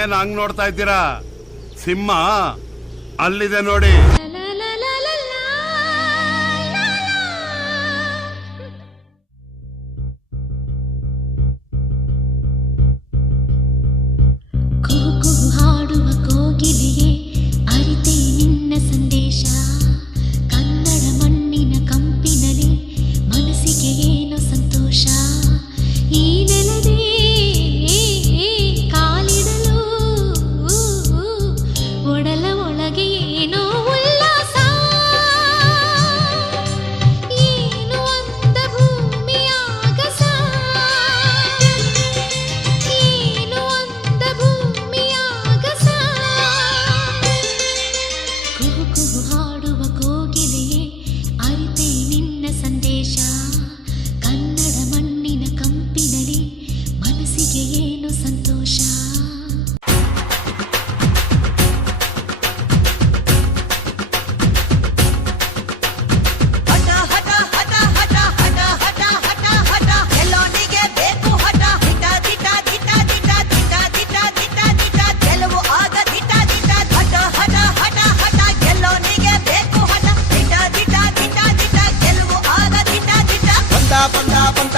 ಏನ್ ಹಂಗ್ ನೋಡ್ತಾ ಇದ್ದೀರಾ? ಸಿಂಹ ಅಲ್ಲಿದೆ ನೋಡಿ. ಹಾಡುವ ಕೋಗಿಲೆಯೇ ಅರಿತೆ ನಿನ್ನ ಸಂದೇಶ. ಕನ್ನಡ ಮಣ್ಣಿನ ಕಂಪಿನಲ್ಲಿ ಮನಸ್ಸಿಗೆ ಏನೋ ಸಂತೋಷ. ಈ ನೆಲದೇ ಕಾಲಿಡಲು ಒಡಲ ಒಳಗೆ ಏನೋ ಉಲ್ಲಾಸ. ಏನು ಅಂದ ಭೂಮಿಯ ಆಗಸ, ಏನು ಅಂದ ಭೂಮಿಯ ಆಗಸ. ಕುಹು ಕುಹು ಹಾಡುವ ಕೋಗಿಲೆಯೇ ಅರಿತೆ ನಿನ್ನ ಸಂದೇಶ. ಕನ್ನಡ ಮಣ್ಣಿನ ಕಂಪಿನಲ್ಲಿ ಮನಸ್ಸಿಗೆ ಏನೋ ಸಂತೋಷ. ಹಠ ಹಠ ಹಠ ಹಠ ಹಠ ಹಠ ಹಠ ಹಠ ಗೆಲ್ಲೋನಿಗೆ ಬೇಕು ಹಠ. ದಿಟ ದಿಟ ದಿಟ ದಿಟ ದಿಟ ದಿಟ ದಿಟ ದಿಟ ಗೆಲುವು ಆಗ ದಿಟ ದಿಟ. ಹಠ ಹಠ ಹಠ ಹಠ ಗೆಲ್ಲೋನಿಗೆ ಬೇಕು ಹಠ. ದಿಟ ದಿಟ ದಿಟ ದಿಟ ಗೆಲುವು ಆಗ ದಿಟ ದಿಟ. ಬಂದ ಬಂದ ಬಂದ